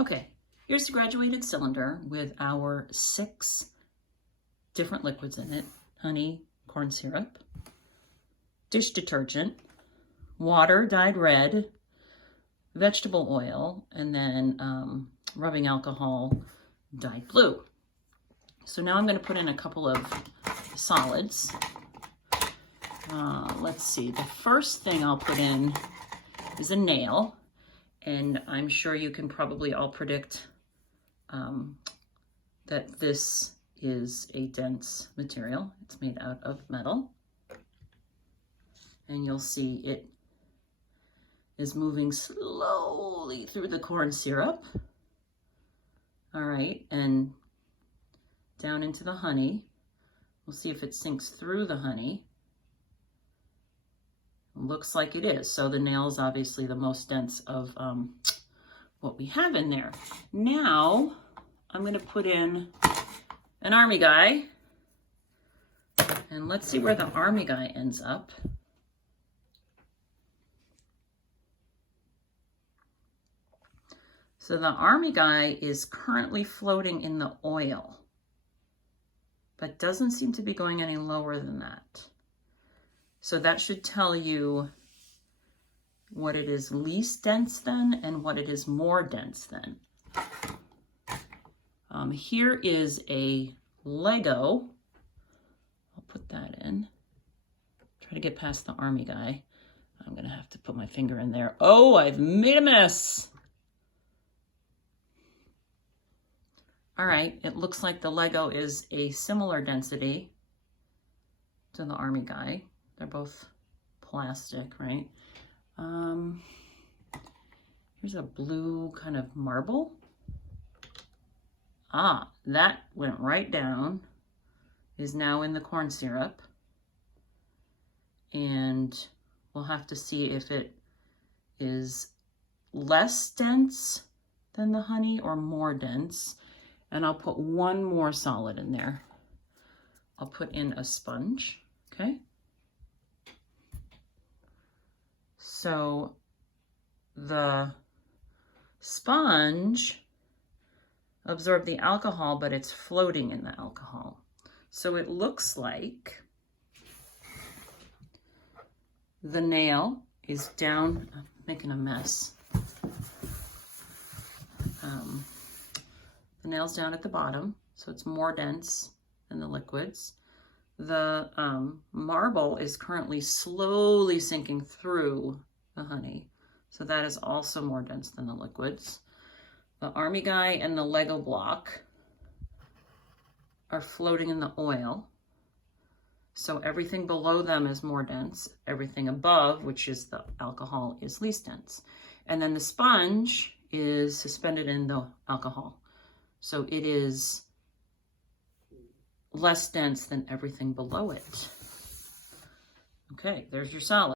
Okay, here's the graduated cylinder with our 6 different liquids in it: honey, corn syrup, dish detergent, water dyed red, vegetable oil, and then rubbing alcohol dyed blue. So now I'm going to put in a couple of solids. Let's see, the first thing I'll put in is a nail, and I'm sure you can probably all predict that this is a dense material. It's made out of metal, and you'll see it is moving slowly through the corn syrup. All right, and down into the honey. We'll see if it sinks through the honey. Looks like it is. So the nail is obviously the most dense of what we have in there. Now I'm going to put in an Army Guy, and let's see where the Army Guy ends up. So the Army Guy is currently floating in the oil, but doesn't seem to be going any lower than that. So that should tell you what it is least dense than and what it is more dense than. Here is a Lego. I'll put that in. Try to get past the Army Guy. I'm gonna have to put my finger in there. Oh, I've made a mess. All right, it looks like the Lego is a similar density to the Army Guy. They're both plastic, right? Here's a blue kind of marble. Ah, that went right down, is now in the corn syrup. And we'll have to see if it is less dense than the honey or more dense. And I'll put one more solid in there. I'll put in a sponge, okay? So the sponge absorbed the alcohol, but it's floating in the alcohol. So it looks like the nail is down, I'm making a mess. The nail's down at the bottom, so it's more dense than the liquids. The marble is currently slowly sinking through the honey, so that is also more dense than the liquids. The Army Guy and the Lego block are floating in the oil, so everything below them is more dense. Everything above, which is the alcohol, is least dense. And then the sponge is suspended in the alcohol, so it is less dense than everything below it. Okay, there's your solid.